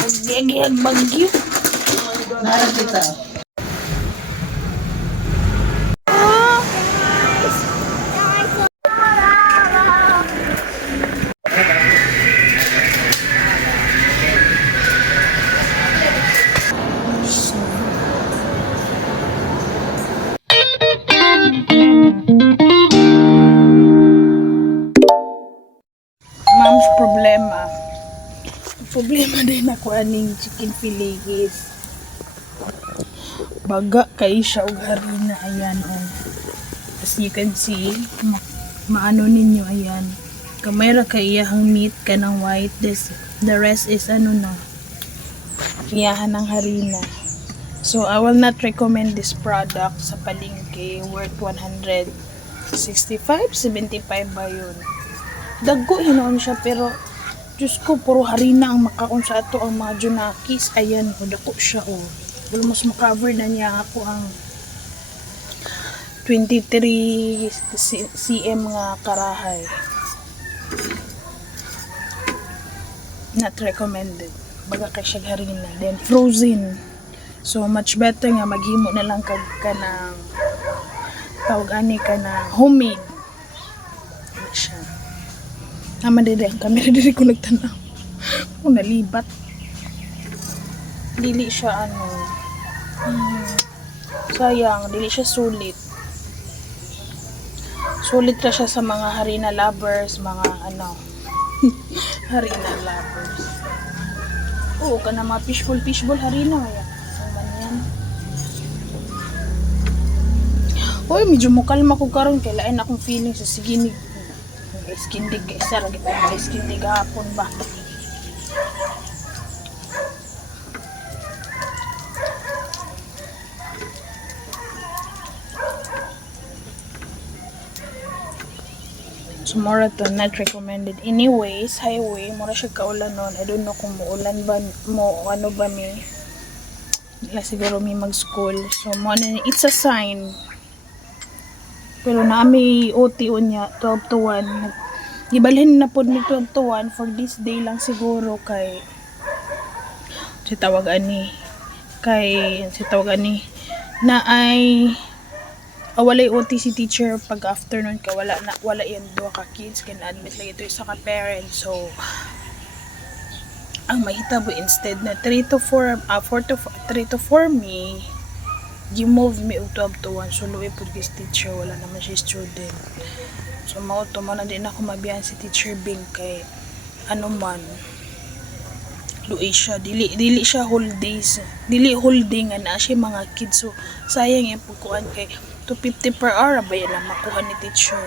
Gagihag bagyo. Naharap kita. Mom's problema. Problema din ako aning chicken filigis. Baga kay siya og harina, ayan oh. As you can see, maano ninyo, ayan. Kamera kay iyahang meat kanang white, the rest is ano na, iyahan ng harina. So I will not recommend this product sa palengke, worth 165, 75 ba yun. Dagko hinoon siya, pero Diyos ko, puro harina ang makaon sa ato ang mga junakis. Ayan, dako siya oh. Almost makover na niya ako ang 23 cm nga karahay. Not recommended. Baga kay siya harina. Then frozen. So much better nga maghimo na lang kag kanang tawag ani kanang homemade. Siya. Naman dili ang camera, dili ko nagtanaw. Kung nalibat. Dili siya ano. Sayang, dili siya sulit. Sulit ra siya sa mga harina lovers, mga ano. Harina lovers. Oo, kana mga fishball harina. Kaya, man yan. Uy, medyo mukalma ko karon kay lain akong feeling sa siginig. Iskindig kay sir, kita ba iskindig hapon ba? So mura to not recommended. Anyways, highway, mura siya kaulan nun. I don't know kung muulan ba mo ano ba mi. Wala siguro mi mag-school. So mo it's a sign. Pero naami OT unya 12 to 1. Gibalhin na pod ni 12 to 1 for this day lang siguro kay si tawag ani na ay walay OT si teacher pag afternoon kay wala yan duha ka kids kay na-admit lang ito isa ka parent. So ang mahitabo instead na 3 to 4 3 to 4 me gi-move me og 12 to 1. So luwi po this teacher, wala naman siya student. So mauto mo na din ako mabiyan si teacher Bing kay ano man luwi siya, dili siya whole days, dili whole day nga na siya mga kids. So sayang yung pagkuhan kay 250 per hour ba yan lang makuha ni teacher.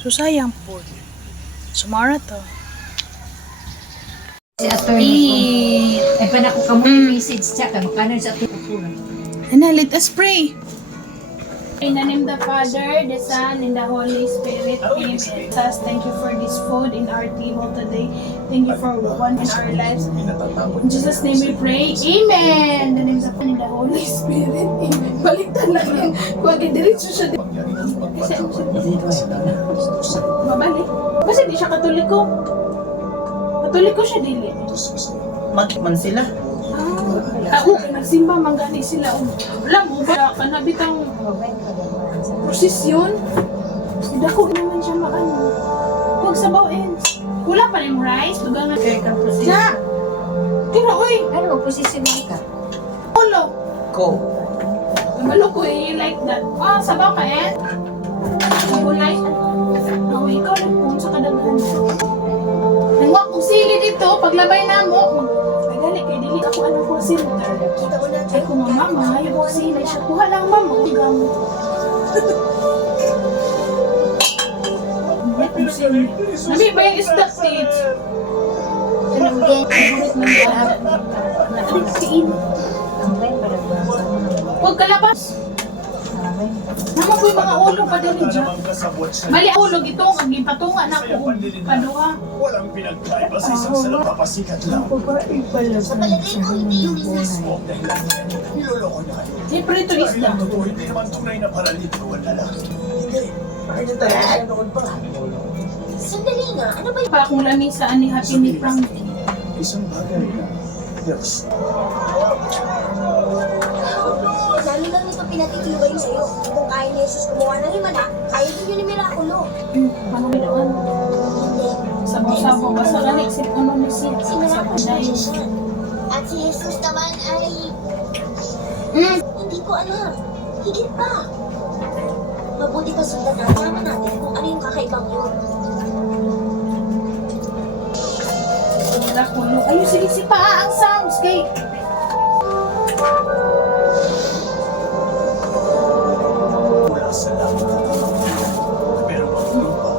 So sayang po. Sumara to si attorney ko. Pa na ko kamo message siya kay makanan sa ato ko. And now let us pray. In the name of the Father, the Son, and the Holy Spirit. Amen. Jesus, thank you for this food in our table today. Thank you for one in our lives. In Jesus' name we pray. Amen. In the name of the Father, and the Holy Spirit. Amen. Baliktad lang yan. Huwag diretso siya. Mabalik. Kasi di siya katoliko. Katoliko siya dili. Magkikman sila. Nagsimba manggani sila. Wala mo ba kanabitang prosesyon? Dako naman siya maano. Huwag sabawin. Wala pa rin rice. Dugangan. Na! Tira, uy! Ano posisyon ka? Ulo! Ko. Malo ko eh, like that. Ah, sabaw ka eh? Magulay. Oh, ikaw lang kung sa kadaghan. Nangwak kong sili dito, paglabay na mo, gali kay dili ako ano ko center. Ay ko mama, yung sili siya. Kuha lang mama, gamot. Nabi ba yung isda seeds? Huwag kalabas. Naman ko yung mga ulo pa din dyan. Mali ulog ito, ang ipatunga na ako paduha. Walang pinagkaiba sa isang salapapasikat lang. Sa palagay ko, hindi yung Mismo ang dahilan. Niloloko na kayo. Siyempre ito Dahil isda. ang totoo, hindi naman tunay na paralito ang lalaki. Hindi. Bakit yung tayo siya noon pa? Sandali nga, ano ba Pa akong lamig sa ani happy ni Frankie. Isang bagay na Diyos. Lalo lang nito pinatitibay yung sa'yo. Kung kaya ni Jesus gumawa ng himala, kaya din yun ni Miraculo. Paano ginawan? Hindi. Sabo-sabo, basta naliksip ko nun ni Si Sabo Miraculo dahil. Jesus yan. At si Jesus naman ay... Hindi ko alam. Higit pa. Mabuti pa sundan natin. Tama natin kung ano yung kakaibang yun. Miraculo. Ayun, sige, si Paa ang sounds kay. Mula sa langit. Pero maglupa.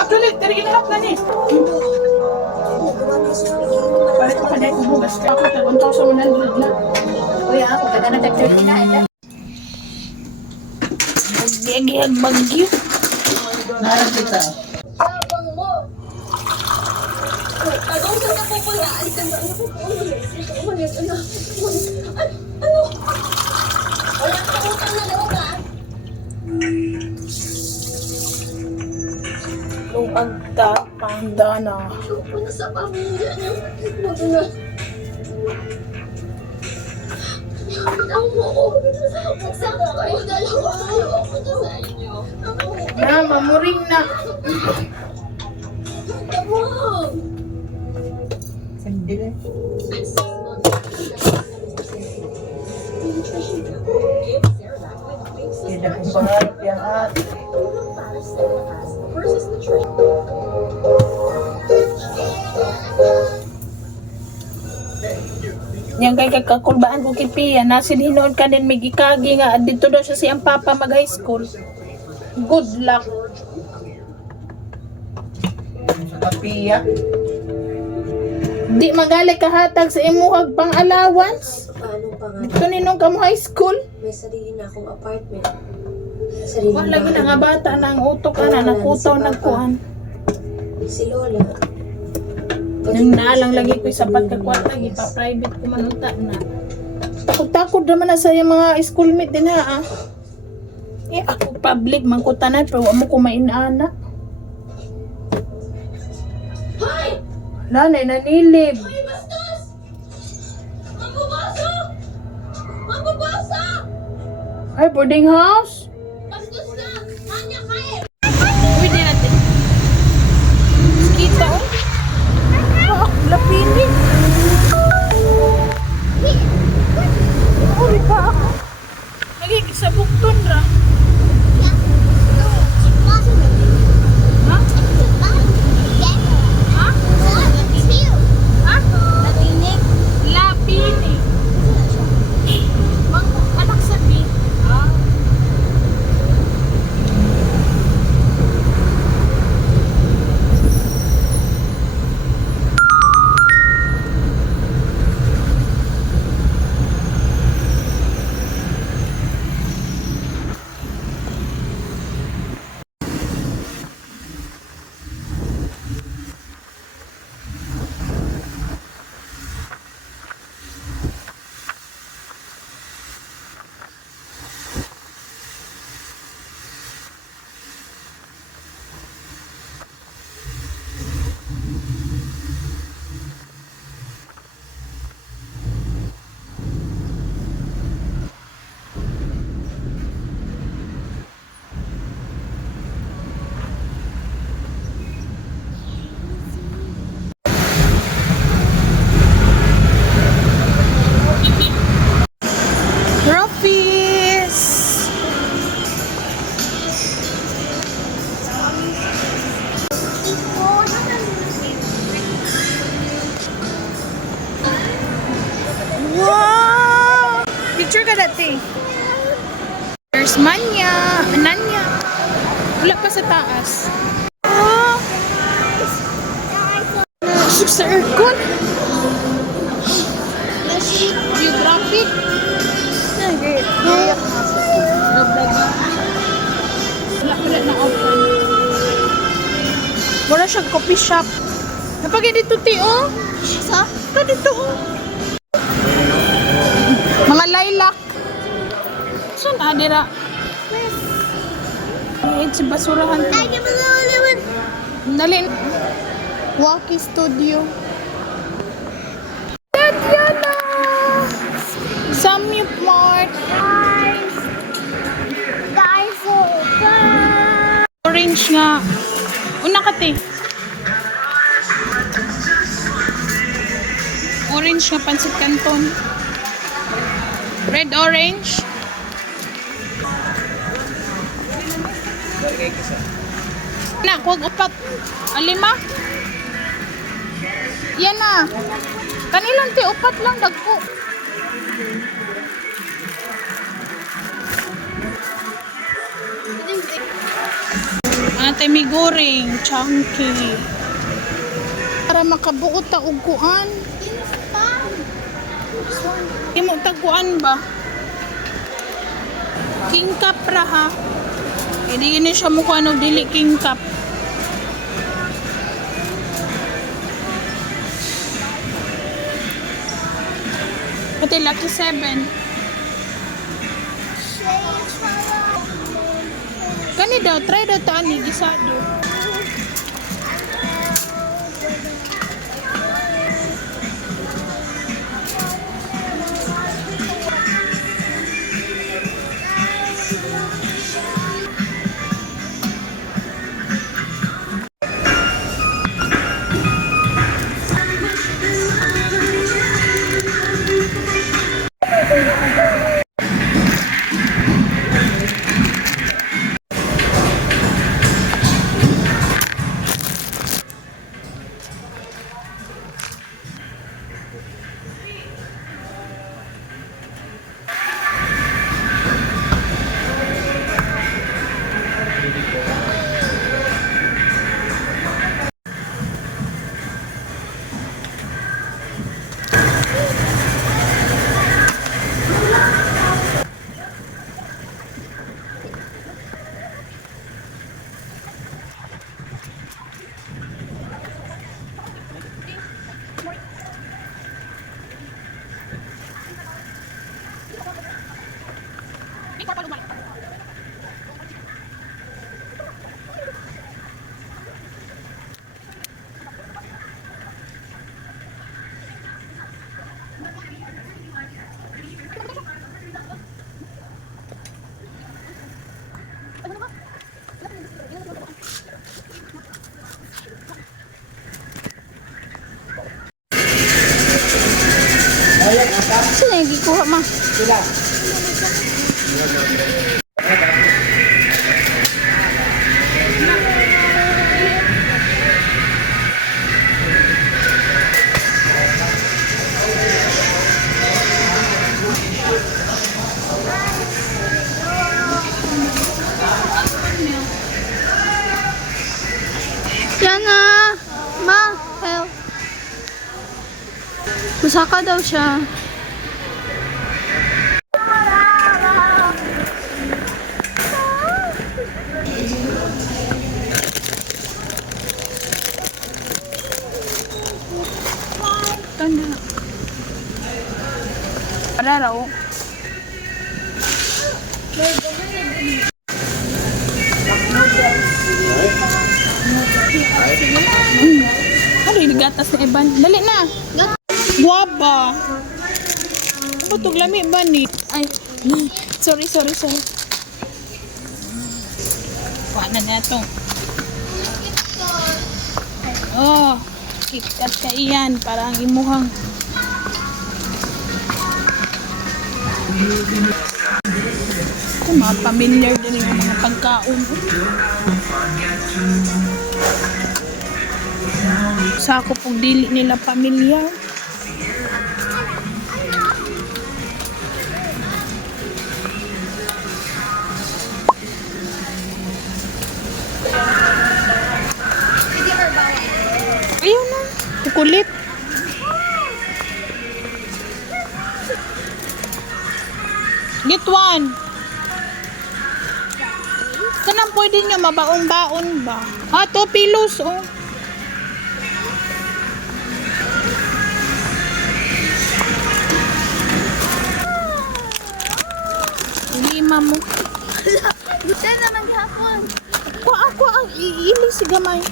Actually, tiriginahap na ni. Gawa ni Jesus ang higit mo Palit pa dahil kubugas ka ako, 1,100 na. Kuya, ako ganda na tag-30 na. Bagyo, bagyo. Naharap kita. Sabang mo! Anong saan na pupulaan? Saan na pupulaan? Umalis, ano? Ano? Wala kang utang na loob, ha? Nung panda na. Ayoko na sa pamilya niyo. Huwag na. Ayaw mo ako. Magsama kayo dalawa. Ayoko na sa inyo. Na, mamuring na. Tama! Sandila. Kaya kung pangarap yan at Yang kay kakakulbaan ko kipiya, nasin hinoon ka din may gikagi nga, dito daw siya si ang papa mag high school. Good luck. sa kapiya. Di magali kahatag sa imuhag pang allowance. Paano pa nga? Dito ninong ka mo high school. May sarili na akong apartment. Sarili Wala lagi na nga bata na ang utok na nakutaw nagkuhan. Si Lola. Nang naalang lagi ko sapat ka kwarta, ipa-private ko manunta na. Takot-takot naman na sa yung mga schoolmate din ha. Eh ako public, mangkutanan, pero wala mo kumainana. Hoy! Nanay, nanilib. Hoy, bastos! Magbabasa! Magbabasa! Ay, boarding house. Bastos na! Kanya kayo! Pwede natin. Kita oh. Ah, lapini. Uri pa ako. Nagkikisabok doon ra. Ha? Ha? Ha? Lapini. Mang anak sa bin. Ah. There's Manya, Nanya. Wala pa sa taas. Ah! Sus, sa aircon. Geographic. Wala na open. Wala siyang coffee shop. Napagay dito, ti, oh. Sa? Ito dito, oh. Mga lilac. Saan adira? Ay, si basurahan. Dali. Walkie Studio. Tatiana! Samyup Mart. Guys, open! Orange nga. Una ka, te. Orange nga pansit canton. Red orange. Na, kuwag upat. Alima. Yan na. Kanilang ti upat lang dagko. Ate may goreng, chunky. Para makabuot ta og kuan. Imo tagkuan ba? King cup ra ha. Hindi yun siya mukha ng dili king cup. Pati Lucky 7. Kani daw, try daw taan ni gisado. Saan yung gikuha ma? Sila. Yan na! Ma! Help! Masaka daw siya. Tanda. Para raw. Ano yung gatas na iban? Dali na! Guwaba! Ano itong lami ba ni? Ay, sorry. Kuha na ito. Oh, KitKat ka iyan. Para ang imuhang. Ito, mga familiar din yung mga pagkaon. Sa ako pong dili nila pamilyar. chocolate. Get one. Kanang pwede nyo mabaon-baon ba? Ah, 2 pilos, oh. Lima mo. Gusto naman hapon. Ako ang iili si gamay.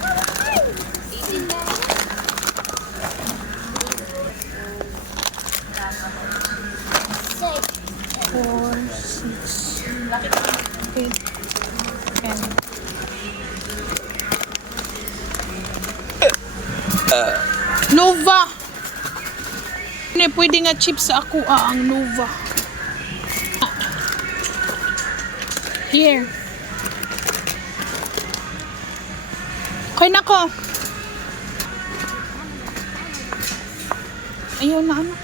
Four, 6, 8, 10. Nova. Hindi, pwede nga chips sa ako ang Nova. Here. Okay na ko. Ayaw na ano.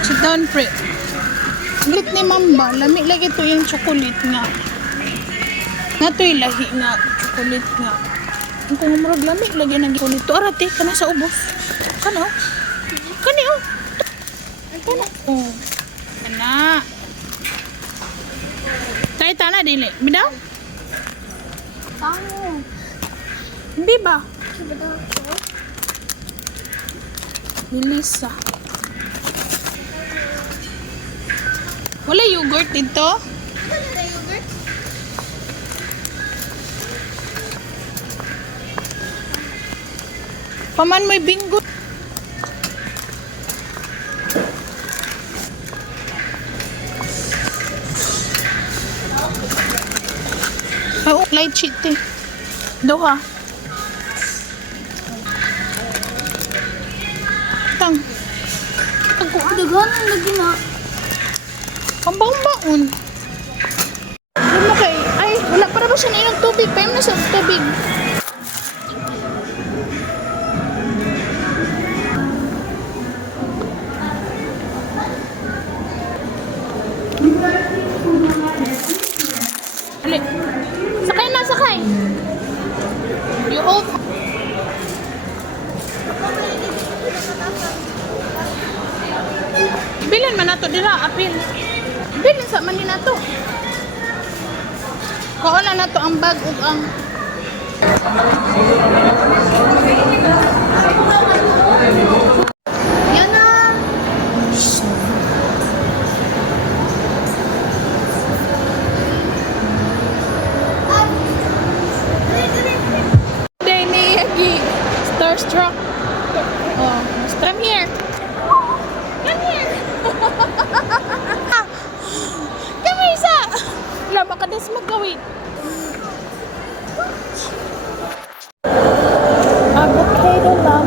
Sit down, pre. Lit ni Mamba. Lami lagi ito yung chocolate nga. Nga ito yung lahi nga. Chocolate nga. Ang kung umurag lami lagi ng chocolate. Ito arate ka na sa ubos. Kano? Kani oh. Kano? Oh. Kana. Tayo tala dili. Bidaw? Tango. Hindi ba? Diba daw ako? Melissa. Wala yogurt dito? Ano na yogurt? Paman may bingo. Oh, light sheet eh. Doha. Tang. Ako, daganan lagi na. Pambaon-baon. Ano mo kay? Ay, wala para ba siya na yung tubig? Payam na sa tubig. Ali. Sakay na, sakay. You hold. Bilan man nato dira, apil. Bilan sa man nato. Kaon na nato ang bag ug ang Yan na. day ni Yagi. Starstruck. Oh, come here. Come here. Come here, sa. Wala, makadas magawin. Avocado lang.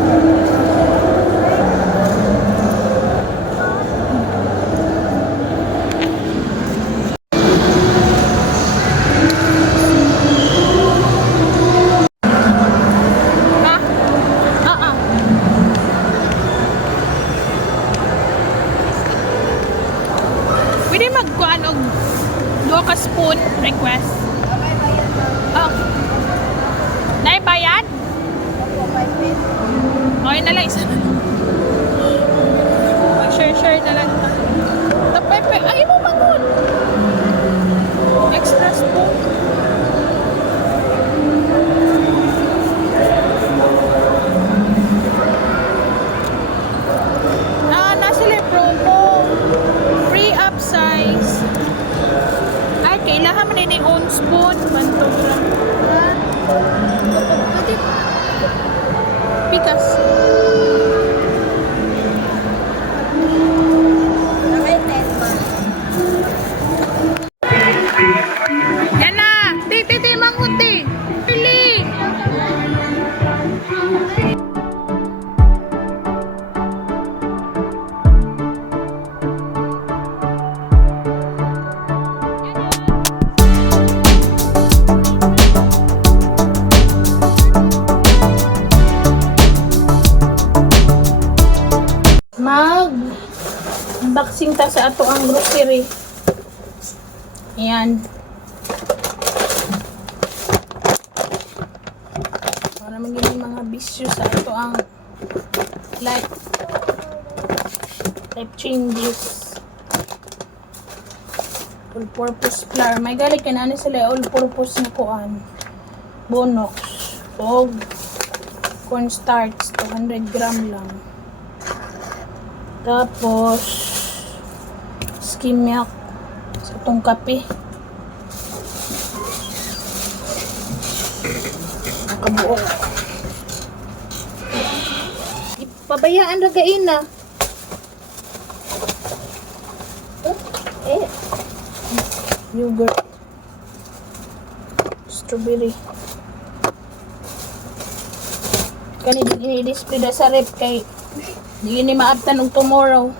Ha? Ah. Pwede magkuhan og duha ka spoon request. Oh. Nay bayad? Okay na lang isa na lang. Mag-share na lang. Tapay pa. Ay mo bangon. Extra spoon. Nasa promo. Free upsize. Ay, kailangan mo na yung own spoon. Bantog lang. Pwede pa. Pikas. Nakaitin ba? Yan na! Titi, manguti! Pili! Unboxing ta sa ato ang grocery. Ayan. issue sa ato ang life changes. All-purpose flour. May galit ka na sila all-purpose na kuan. Bonox. O cornstarch. 200 gram lang. Tapos skim milk sa itong kape. Nakabuok. Pabayaan ragain na. Yogurt. Strawberry. Kani din i-display da sa rep kay di ni maabtan og tomorrow.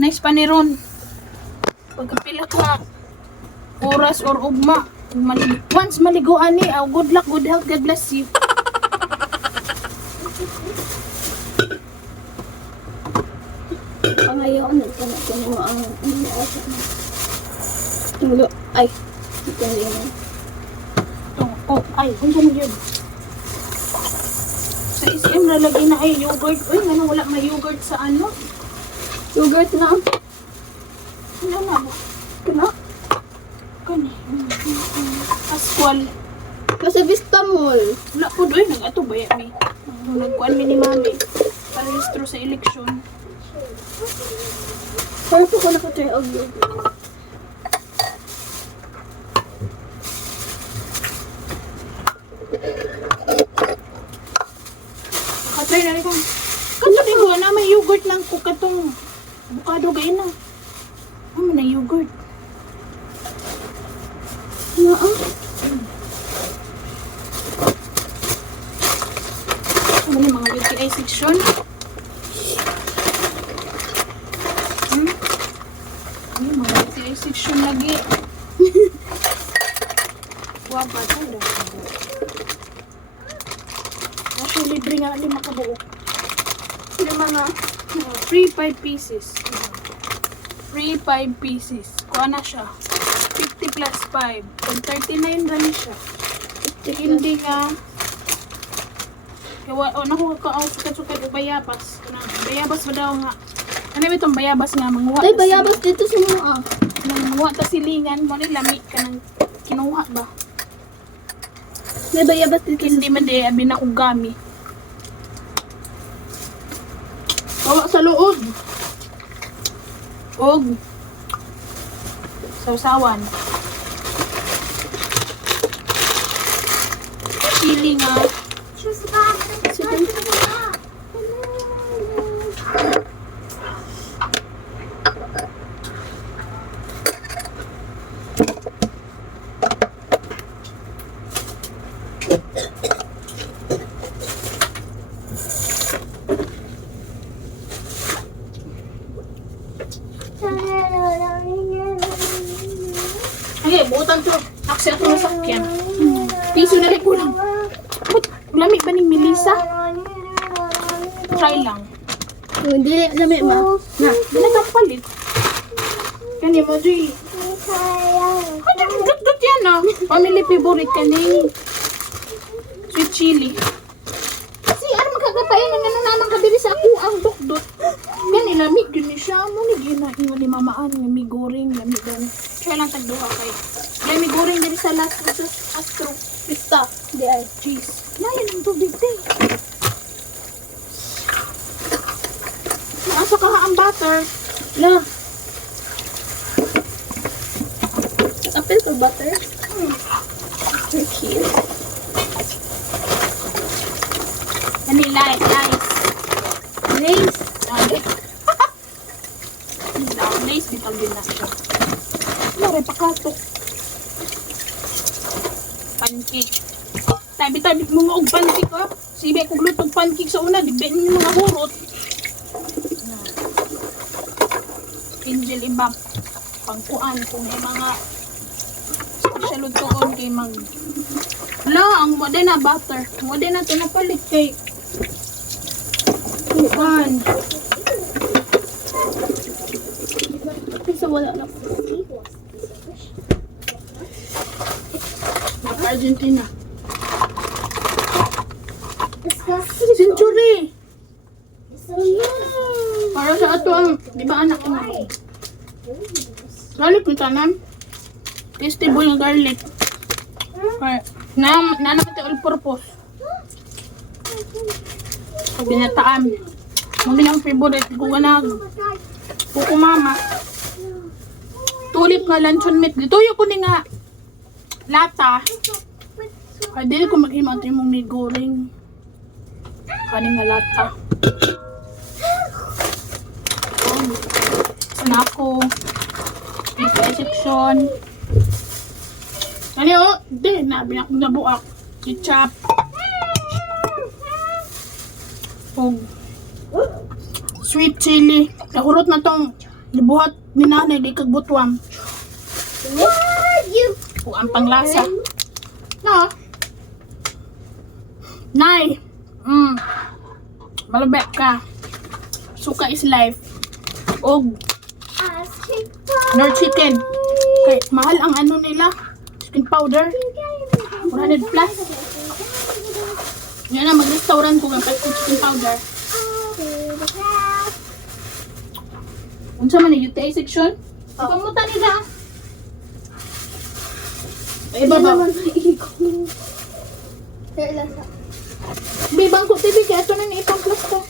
Nice pa ni Ron. Pagkapila ka oras or ugma. Once maliguan ni, good luck, good health, God bless you. Pangayon, nagtanong mo ang tulo. Ay, ito yun. Oh, ay, unsa na yun? Sa SM na lagi na ay yogurt. Uy, nga wala may yogurt sa ano? Yogurt na. Ano na ba? Kana. Kani. Askwal. Nasa Vista Mall. Wala po doon. Nag-ato ba yan may? Nagkuhan mi ni mami. Parehistro sa eleksyon. Parang po ko nakatry og yogurt. Nakatry na rin ko. Kasi ko na may yogurt lang ko katong bukado gayon na. Ano na yogurt? Naa. Ano yung mga UTI section? Ano yung mga UTI section lagi? Waba ito. Actually, libre nga natin makabuo. Yung mga free 5 pieces. Free 5 pieces. Kuha na siya. 50 plus 5. Kung 39 rin siya. Hindi nga kaya naku ka sukat-sukat o bayabas. Bayabas ba daw nga? Ano ba itong bayabas nga? Manguha Ay, bayabas dito sa mga. Manguha ta silingan mo ni lami ka ng kinuha ba? May bayabas dito. Hindi man di abi na kong gami. Bawa sa loob. Og sausawan. Chili nga. Ay, butan to. Aksya ko sa sakyan. Piso na rin ko lang. Lami ba ni Melissa? Try lang. Hindi lami ma. Na, nagpapalit. Kani mo, Joy. Ay, dut yan ah. Family favorite ka ni. Sweet chili. Kasi ano magkagatayin na naman kabili sa ako ang dukdut. Gani, lamig yun ni siya. Muna ginaingon ni mamaan. Lami goreng, lami daw. Try lang tagduha kay. Lami goreng din sa last sa Astro. Vista. Di ay. Cheese. Layan ang tubig din. Nasa ka ang butter. Na. Apple for butter. Cute. Ani light, nice. Nice. Nice, bitang din na siya. Mare, pakatok. Pancake. Tabi-tabi mga og pancake ha. Sibi ko glutog pancake sa una, digbe niyo mga hurot. Angel ibang pangkuan kung may mga special lutoon kay mag ang mo din na butter. Mo din na ito napalit kay kuan. Kasi wala na. Argentina. Century! Para sa ato ang, di ba anak ko? Garlic yung tanan. Tastable yung garlic. Na naman ito all purpose. Pag binataan. Muli ang favorite ko ganag. Kuko mama. Tulip nga luncheon meat. Dituyo ko ni nga lata. Ay, dili ko mag-imat yung may goreng. Kaning nga lata. Sana ako. Dito ay section. Ano yun? Hindi, nabinak na buak. Ketchup. Oh. Sweet chili. Nahurot na tong libuhat ni nanay di kagbutwang. O ang panglasa. No. Nay. Malabek ka. Suka is life. Og nor chicken. Kay mahal ang ano nila. Chicken powder. 400 plus. Yan na mag-restaurant ko ng chicken powder. Unsa man ni UTI section? Pamutan nila. Ay baba. Bibang ko TV kaya ito na ni ipang plus ko.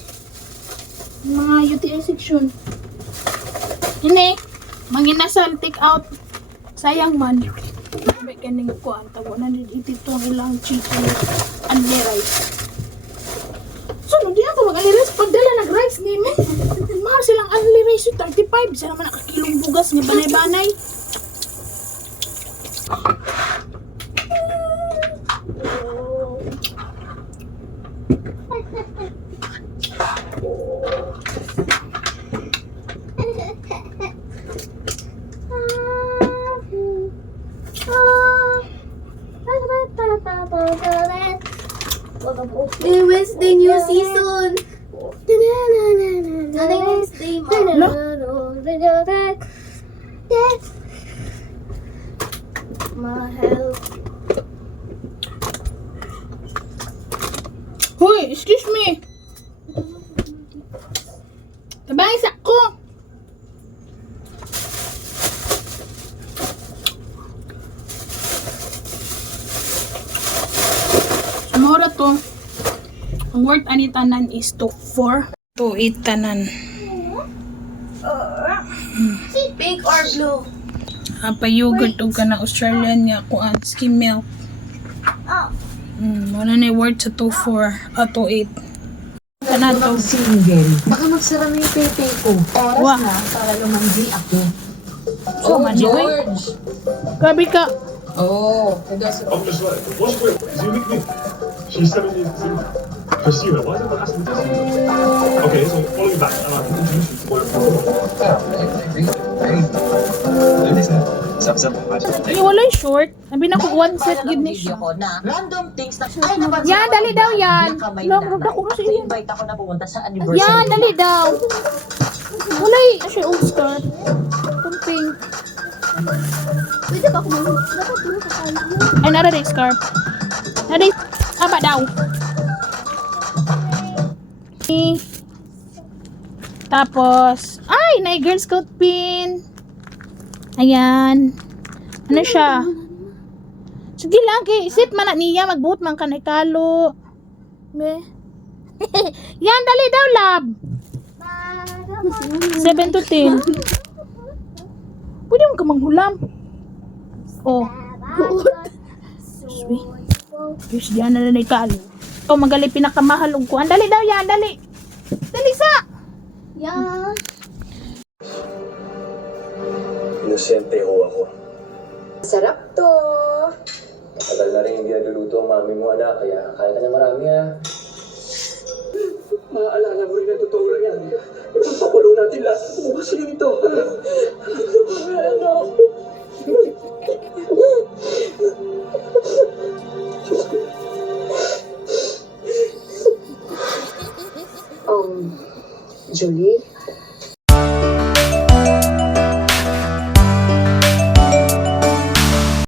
Mga UTI section. Ini, manginasal take out. Sayang man. Sabi kaning ko ang tawo na ititong ilang chicken and rice. So, hindi ako mag-ali rice. Pagdala nag-rice ni me. Mahal silang ali rice yung 35. Isa naman nakakilong bugas ni banay-banay. Wednesday new season. Wednesday mahal. Hoy, excuse me. Tabay sa ko. Mura to. Ang worth ani tanan is to 4. To 8 tanan. Pink or blue? Apa yogurt o ka na Australian nga kuan skim milk. Wala na worth sa to 4 to 8. Kana to. Single. Baka magsara na yung pepe ko. Oras Wah. na para lumandi ako. So, maniway. Grabe ka. Oh, that's Oh, that's right. What's quick? Is your nickname? She's 17. Christina, why did I ask me this? Okay, so follow me back and I can introduce you to my Ay, wala yung short. Sabi na ko one set gid ni siya. ko na random things na ay naman Yan, dali daw yan. Long road ako kasi yun. invite ako na pumunta sa anniversary. Yan, dali daw. Wala yung siya old skirt. Itong pink. Pwede ba ako dapat duro sa kanya? Ay, nara rin scarf. Nara rin. Aba daw. Tapos, ay, na girl scout pin. Ayan. Ano siya? Sige lang, sit man na niya. Magbuot man ka na ikalo. Me. Yan, dali daw, lab. 7 to 10. Pwede mo ka manghulam. Oh. Sweet. Yes, diyan na na ikalo. Oh, magali pinakamahal og kuan. Dali daw yan, dali. Dali sa. Yeah. Inosente ho ako. Sarap to. Matagal na rin hindi nagluluto ang mami mo, anak, kaya kaya ka na marami, ha? Maaalala mo rin na totoo lang yan. Ipagpakulong natin lahat. Bukas rin ito. Julie,